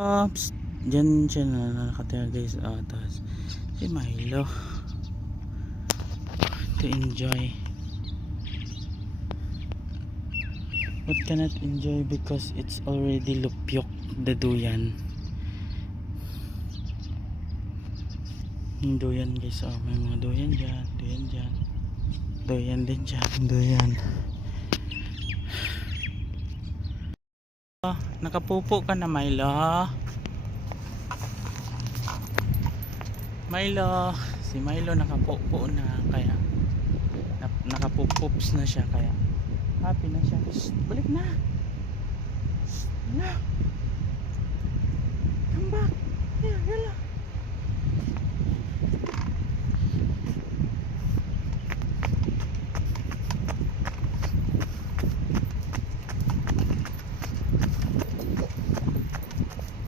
Psst, dyan siya na nakatira guys. Tapos si Milo to enjoy. But cannot enjoy because it's already lupyok the duyan. Yung duyan guys. May mga duyan dyan. Duyan dyan. Duyan din dyan. Duyan. Nakapupo ka na Milo. Milo, si Milo nakapupo na kaya nakapupops na siya kaya happy na siya. Shh, balik na. Shh, na.